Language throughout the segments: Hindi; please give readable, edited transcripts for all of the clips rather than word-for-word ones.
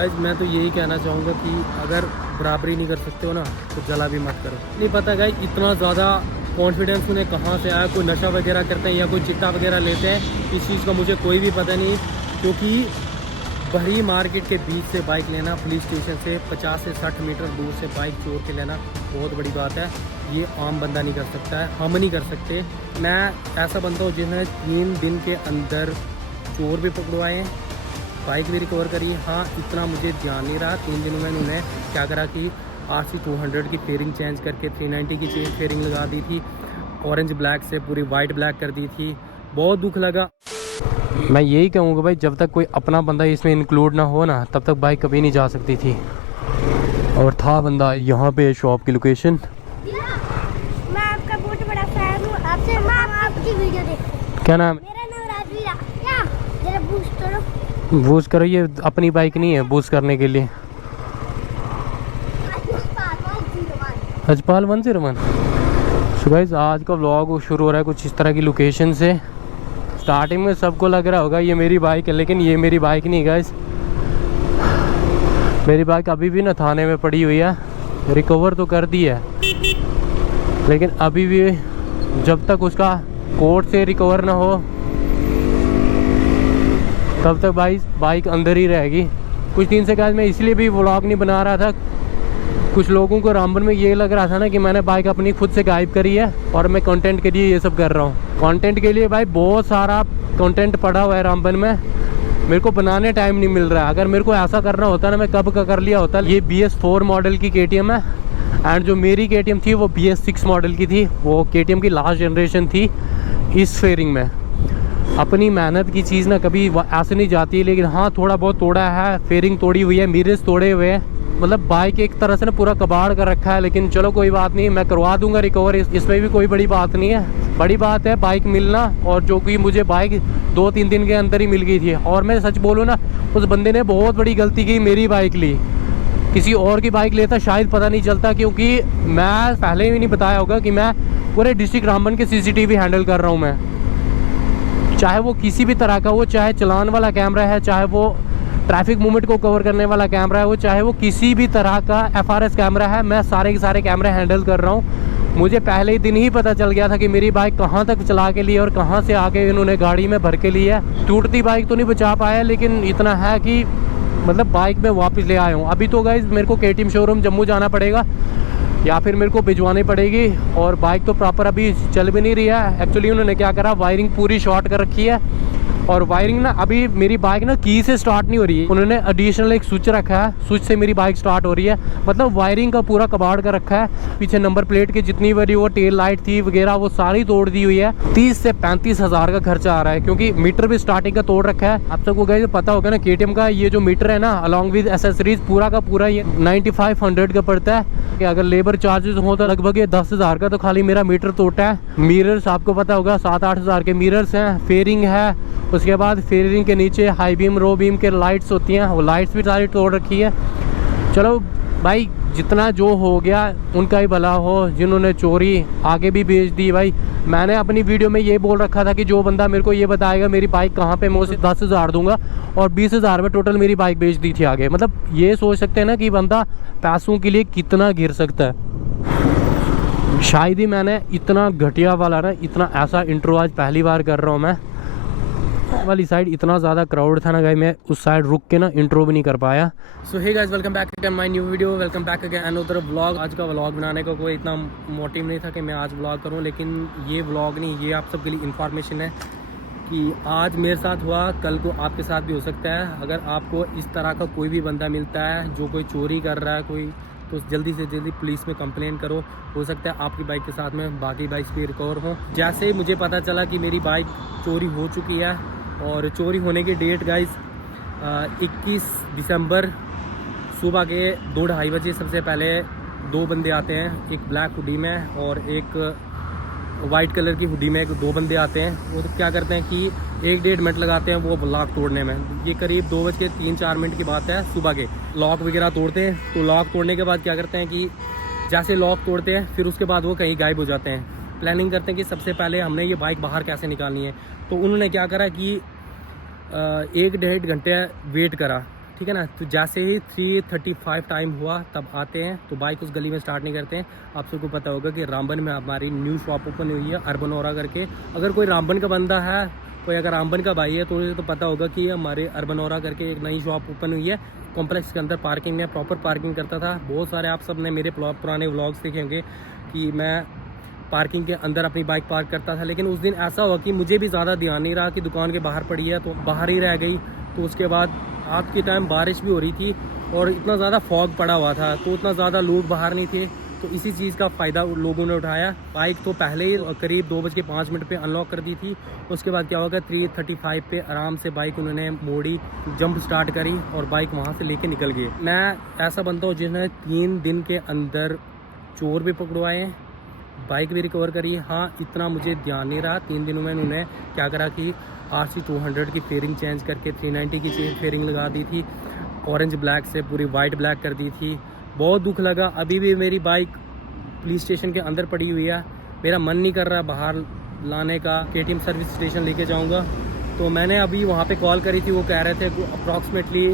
गाइज मैं तो यही कहना चाहूँगा कि अगर बराबरी नहीं कर सकते हो ना तो जला भी मत करो। नहीं पता गाइज इतना ज़्यादा कॉन्फिडेंस उन्हें कहाँ से आया, कोई नशा वगैरह करते हैं या कोई चिट्टा वगैरह लेते हैं, इस चीज़ का मुझे कोई भी पता नहीं। क्योंकि बहरी मार्केट के बीच से बाइक लेना, पुलिस स्टेशन से 50 से 60 मीटर दूर से बाइक चोर के लेना बहुत बड़ी बात है। ये आम बंदा नहीं कर सकता है, हम नहीं कर सकते। मैं ऐसा बंदा हूँ जिन्हें 3 दिन के अंदर चोर भी पकड़वाए हैं, बाइक भी रिकवर करी। हाँ, इतना मुझे ध्यान नहीं रहा। 3 दिनों में उन्होंने क्या करा कि RC 200 की फेयरिंग चेंज करके 390 की चेंज फेयरिंग लगा दी थी, ऑरेंज ब्लैक से पूरी वाइट ब्लैक कर दी थी। बहुत दुख लगा। मैं यही कहूँगा भाई, जब तक कोई अपना बंदा इसमें इंक्लूड ना हो ना, तब तक बाइक कभी नहीं जा सकती थी। और था बंदा यहाँ पे शॉप की लोकेशन। मैं आपका बहुत बड़ा फैन हूँ, आपसे मैं आपकी वीडियो देखती हूँ। क्या नाम? मेरा नाम राजवीरा। क्या जरा बूस्ट करो। बूस्ट करो, ये अपनी बाइक नहीं है बूस्ट करने के लिए। हजपाल 101। सो गाइस आज का व्लॉग शुरू हो रहा है कुछ इस तरह की लोकेशन से। स्टार्टिंग में सबको लग रहा होगा ये मेरी बाइक है, लेकिन ये मेरी बाइक नहीं गाइस। मेरी बाइक अभी भी ना थाने में पड़ी हुई है, रिकवर तो कर दी है, लेकिन अभी भी जब तक उसका कोर्ट से रिकवर ना हो तब तक भाई बाइक अंदर ही रहेगी। कुछ दिन से गाइस मैं इसलिए भी व्लॉग नहीं बना रहा था, कुछ लोगों को रामबन में ये लग रहा था ना कि मैंने बाइक अपनी खुद से गायब करी है और मैं कंटेंट के लिए ये सब कर रहा हूँ। कंटेंट के लिए भाई बहुत सारा कंटेंट पड़ा हुआ है रामबन में, मेरे को बनाने टाइम नहीं मिल रहा है। अगर मेरे को ऐसा करना होता ना, मैं कब का कर लिया होता। ये BS4 मॉडल की KTM है, एंड जो मेरी KTM थी वो BS6 मॉडल की थी। वो KTM की लास्ट जनरेशन थी। इस फेयरिंग में अपनी मेहनत की चीज़ ना कभी ऐसे नहीं जाती, लेकिन हाँ थोड़ा बहुत तोड़ा है, फेयरिंग तोड़ी हुई है, मिरर्स तोड़े हुए हैं। मतलब बाइक एक तरह से ना पूरा कबाड़ कर रखा है, लेकिन चलो कोई बात नहीं, मैं करवा दूंगा रिकवर। इसमें भी कोई बड़ी बात नहीं है। बड़ी बात है बाइक मिलना, और जो कि मुझे बाइक 2-3 दिन के अंदर ही मिल गई थी। और मैं सच बोलूँ ना, उस बंदे ने बहुत बड़ी गलती की, मेरी बाइक ली। किसी और की बाइक लेता शायद पता नहीं चलता, क्योंकि मैं पहले भी नहीं बताया होगा कि मैं पूरे डिस्ट्रिक्ट रामबन के CCTV हैंडल कर रहा हूँ मैं। चाहे वो किसी भी तरह का हो, चाहे चलान वाला कैमरा है, चाहे वो ट्रैफिक मूवमेंट को कवर करने वाला कैमरा है, वो चाहे वो किसी भी तरह का FRS कैमरा है, मैं सारे के सारे कैमरे हैंडल कर रहा हूँ। मुझे पहले ही दिन ही पता चल गया था कि मेरी बाइक कहाँ तक चला के ली और कहाँ से आके इन्होंने गाड़ी में भर के ली है। टूटती बाइक तो नहीं बचा पाया, लेकिन इतना है कि मतलब बाइक में वापस ले आया हूँ। अभी तो गाइज मेरे को KTM शोरूम जम्मू जाना पड़ेगा या फिर मेरे को भिजवानी पड़ेगी, और बाइक तो प्रॉपर अभी चल भी नहीं रही है। एक्चुअली उन्होंने क्या करा, वायरिंग पूरी शॉर्ट कर रखी है, और वायरिंग ना अभी मेरी बाइक ना की से स्टार्ट नहीं हो रही है। उन्होंने एडिशनल एक स्विच रखा है, स्विच से मेरी बाइक स्टार्ट हो रही है। मतलब वायरिंग का पूरा कबाड़ कर रखा है। पीछे नंबर प्लेट की जितनी बड़ी वो टेल लाइट थी वगैरह वो सारी तोड़ दी हुई है। 30 से 35 हज़ार का खर्चा आ रहा है, क्योंकि मीटर भी स्टार्टिंग का तोड़ रखा है। आप सबको गाइस पता होगा ना, KTM का ये जो मीटर है ना, अलॉन्ग विद एसेसरीज पूरा का पूरा ये 9500 का पड़ता है। कि अगर लेबर चार्जेस हो तो लगभग ये 10,000 का तो खाली मेरा मीटर टूटा है। मिरर्स आपको पता होगा 7-8 हज़ार के मिरर्स हैं। फेयरिंग है, उसके बाद फेयरिंग के नीचे हाई बीम रो बीम के लाइट्स होती हैं, वो लाइट्स भी सारी तोड़ रखी है। चलो भाई जितना जो हो गया उनका ही भला हो, जिन्होंने चोरी आगे भी बेच दी। भाई मैंने अपनी वीडियो में ये बोल रखा था कि जो बंदा मेरे को ये बताएगा मेरी बाइक कहाँ पे, मैं उसे 10,000 दूंगा, और 20,000 में टोटल मेरी बाइक बेच दी थी आगे। मतलब ये सोच सकते हैं ना कि बंदा पैसों के लिए कितना गिर सकता है। शायद ही मैंने इतना घटिया वाला ना, इतना ऐसा इंट्रो आज पहली बार कर रहा हूँ मैं। वाली साइड इतना ज़्यादा क्राउड था ना गाइस, मैं उस साइड रुक के ना इंट्रो भी नहीं कर पाया। So hey guys, welcome back again my new video, welcome back again another vlog. आज का व्लॉग बनाने का कोई इतना मोटिव नहीं था कि मैं आज व्लॉग करूं, लेकिन ये व्लॉग नहीं, ये आप सबके लिए इन्फॉर्मेशन है कि आज मेरे साथ हुआ, कल को आपके साथ भी हो सकता है। अगर आपको इस तरह का कोई भी बंदा मिलता है जो कोई चोरी कर रहा है कोई, तो जल्दी से जल्दी पुलिस में कंप्लेन करो। हो सकता है आपकी बाइक के साथ में बाकी बाइक्स भी रिकवर हों। जैसे ही मुझे पता चला कि मेरी बाइक चोरी हो चुकी है, और चोरी होने की डेट गाइस 21 दिसंबर सुबह के 2-2:30 बजे सबसे पहले 2 बंदे आते हैं, एक ब्लैक हुडी में और एक वाइट कलर की हुडी में। 2 बंदे आते हैं, वो तो क्या करते हैं कि 1-1.5 मिनट लगाते हैं वो लॉक तोड़ने में। ये करीब 2:03-4 की बात है सुबह के। लॉक वगैरह तोड़ते हैं, तो लॉक तोड़ने के बाद क्या करते हैं कि जैसे लॉक तोड़ते हैं फिर उसके बाद वो कहीं गायब हो जाते हैं। प्लानिंग करते हैं कि सबसे पहले हमने ये बाइक बाहर कैसे निकालनी है। तो उन्होंने क्या करा कि 1-1.5 घंटे वेट करा, ठीक है ना। तो जैसे ही 3:35 टाइम हुआ तब आते हैं, तो बाइक उस गली में स्टार्ट नहीं करते हैं। आप सबको पता होगा कि रामबन में हमारी न्यू शॉप ओपन हुई है अर्बन ओरा करके। अगर कोई रामबन का बंदा है, कोई अगर रामबन का भाई है, तो उसे तो पता होगा कि हमारे अर्बन ओरा करके एक नई शॉप ओपन हुई है। कॉम्प्लेक्स के अंदर पार्किंग में प्रॉपर पार्किंग करता था। बहुत सारे आप सब ने मेरे पुराने व्लॉग्स देखे होंगे कि मैं पार्किंग के अंदर अपनी बाइक पार्क करता था। लेकिन उस दिन ऐसा हुआ कि मुझे भी ज़्यादा ध्यान नहीं रहा कि दुकान के बाहर पड़ी है, तो बाहर ही रह गई। तो उसके बाद रात के टाइम बारिश भी हो रही थी और इतना ज़्यादा फॉग पड़ा हुआ था, तो उतना ज़्यादा लोग बाहर नहीं थे। तो इसी चीज़ का फ़ायदा लोगों ने उठाया। बाइक तो पहले ही करीब 2:05 पे अनलॉक कर दी थी। उसके बाद क्या होगा, 3:35 पे आराम से बाइक उन्होंने मोड़ी, जंप स्टार्ट करी और बाइक वहाँ से लेके निकल गए। मैं ऐसा बनता हूँ जिसने 3 दिन के अंदर चोर भी पकड़वाए हैं, बाइक भी रिकवर करी। हाँ, इतना मुझे ध्यान नहीं रहा। 3 दिनों में उन्होंने क्या करा कि RC 200 की फेयरिंग चेंज करके 390 की फेयरिंग लगा दी थी। ऑरेंज ब्लैक से पूरी वाइट ब्लैक कर दी थी। बहुत दुख लगा। अभी भी मेरी बाइक पुलिस स्टेशन के अंदर पड़ी हुई है। मेरा मन नहीं कर रहा बाहर लाने का। KTM सर्विस स्टेशन लेके जाऊंगा। तो मैंने अभी वहाँ पे कॉल करी थी, वो कह रहे थे अप्रॉक्सीमेटली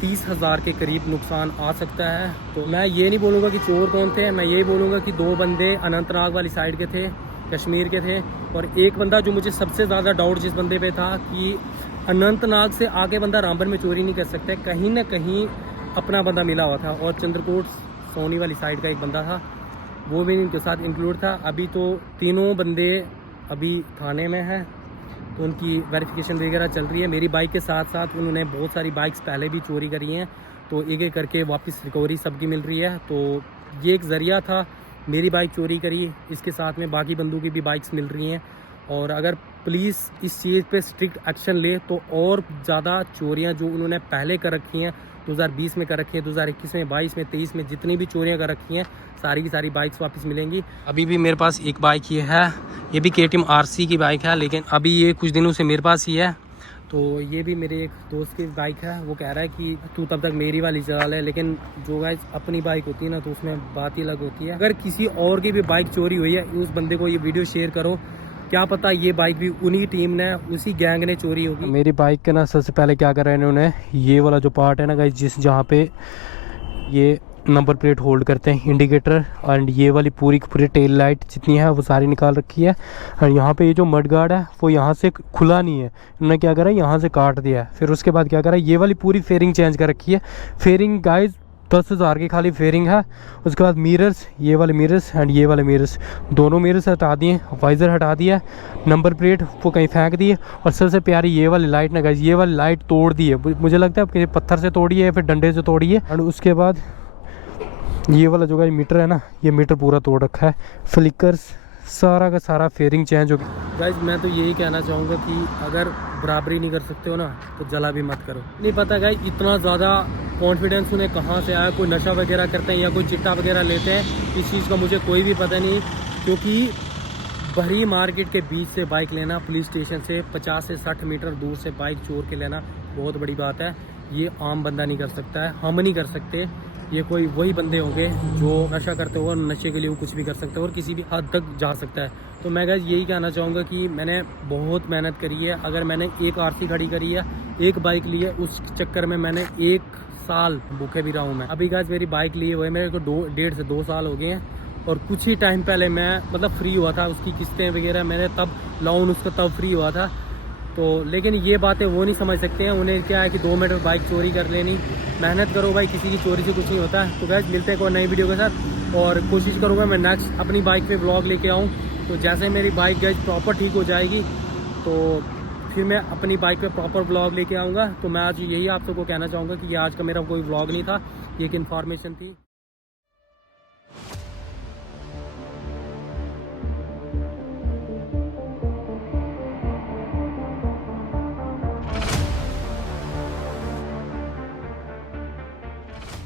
30,000 के करीब नुकसान आ सकता है। तो मैं ये नहीं बोलूँगा कि चोर कौन थे, मैं यही बोलूँगा कि 2 बंदे अनंतनाग वाली साइड के थे, कश्मीर के थे। और एक बंदा जो मुझे सबसे ज़्यादा डाउट जिस बंदे पे था कि अनंतनाग से आके बंदा रामबन में चोरी नहीं कर सकता, कहीं ना कहीं अपना बंदा मिला हुआ था। और चंद्रकोट सोनी वाली साइड का एक बंदा था, वो भी इनके साथ इंक्लूड था। अभी तो तीनों बंदे अभी थाने में हैं, तो उनकी वेरिफिकेशन वगैरह चल रही है। मेरी बाइक के साथ साथ उन्होंने बहुत सारी बाइक्स पहले भी चोरी करी हैं, तो एक एक करके वापस रिकवरी सबकी मिल रही है। तो ये एक ज़रिया था, मेरी बाइक चोरी करी, इसके साथ में बाकी बंदों की भी बाइक्स मिल रही हैं। और अगर पुलिस इस चीज़ पे स्ट्रिक्ट एक्शन ले तो और ज़्यादा चोरियां जो उन्होंने पहले कर रखी हैं, 2020 में कर रखी है, 2021 में, 22 में, 23 में, जितनी भी चोरियां कर रखी हैं, सारी की सारी बाइक्स वापस मिलेंगी। अभी भी मेरे पास एक बाइक ये है, ये भी KTM RC की बाइक है, लेकिन अभी ये कुछ दिनों से मेरे पास ही है। तो ये भी मेरे एक दोस्त की बाइक है। वो कह रहा है कि तू तब तक मेरी वाली चला ले, लेकिन जो गाइस अपनी बाइक होती है ना, तो उसमें बात ही अलग होती है। अगर किसी और की भी बाइक चोरी हुई है, उस बंदे को ये वीडियो शेयर करो, क्या पता ये बाइक भी उन्हीं टीम ने, उसी गैंग ने चोरी होगी। मेरी बाइक के ना सबसे पहले क्या कर रहे हैं इन्होंने, ये वाला जो पार्ट है ना गाइस, जहाँ पे ये नंबर प्लेट होल्ड करते हैं, इंडिकेटर, एंड ये वाली पूरी पूरी टेल लाइट जितनी है वो सारी निकाल रखी है। और यहाँ पे ये जो मड गार्ड है वो यहाँ से खुला नहीं है, इन्होंने क्या करा, यहाँ से काट दिया है। फिर उसके बाद क्या करा, ये वाली पूरी फेयरिंग चेंज कर रखी है। फेयरिंग गाइस 10,000 की खाली फेयरिंग है। उसके बाद मिरर्स, ये वाले मिरर्स एंड ये वाले मिरर्स, दोनों मिरर्स हटा दिए, वाइज़र हटा दिया, नंबर प्लेट वो कहीं फेंक दिए। और सबसे प्यारी ये वाली लाइट ना गाइस, ये वाली लाइट तोड़ दी है, मुझे लगता है कि पत्थर से तोड़ी है या फिर डंडे से तोड़ी है। और उसके बाद ये वाला जो गाइस मीटर है ना, ये मीटर पूरा तोड़ रखा है। फ्लिकर्स सारा का सारा फेयरिंग चेंज हो गया। गाइस मैं तो यही कहना चाहूँगा कि अगर बराबरी नहीं कर सकते हो ना, तो जला भी मत करो। नहीं पता गाइस इतना ज़्यादा कॉन्फिडेंस उन्हें कहाँ से आया, कोई नशा वगैरह करते हैं या कोई चिट्टा वगैरह लेते हैं, इस चीज़ का मुझे कोई भी पता नहीं। क्योंकि भरी मार्केट के बीच से बाइक लेना, पुलिस स्टेशन से 50 से 60 मीटर दूर से बाइक चोर के लेना बहुत बड़ी बात है। ये आम बंदा नहीं कर सकता है, हम नहीं कर सकते, ये कोई वही बंदे होंगे जो नशा करते हो, और नशे के लिए वो कुछ भी कर सकते हो और किसी भी हद तक जा सकता है। तो मैं गाइस यही कहना चाहूँगा कि मैंने बहुत मेहनत करी है। अगर मैंने एक RC खड़ी करी है, एक बाइक ली है, उस चक्कर में मैंने 1 साल भूखे भी रहा हूँ मैं। अभी गाइस मेरी बाइक लिए हुए मेरे को 1.5 से 2 साल हो गए हैं। और कुछ ही टाइम पहले मैं मतलब फ्री हुआ था, उसकी किस्तें वगैरह मैंने तब लोन उसका तब फ्री हुआ था। तो लेकिन ये बातें वो नहीं समझ सकते हैं, उन्हें क्या है कि 2 मिनट बाइक चोरी कर लेनी। मेहनत करो भाई, किसी की चोरी से कुछ नहीं होता है। तो गाइस मिलते हैं कोई नई वीडियो के साथ, और कोशिश करूँगा मैं नेक्स्ट अपनी बाइक पे व्लॉग लेके आऊँ। तो जैसे मेरी बाइक गाइस प्रॉपर ठीक हो जाएगी, तो फिर मैं अपनी बाइक पे प्रॉपर व्लॉग लेके आऊँगा। तो मैं आज यही आप सबको कहना चाहूँगा कि ये आज का मेरा कोई व्लॉग नहीं था, ये एक इन्फॉर्मेशन थी।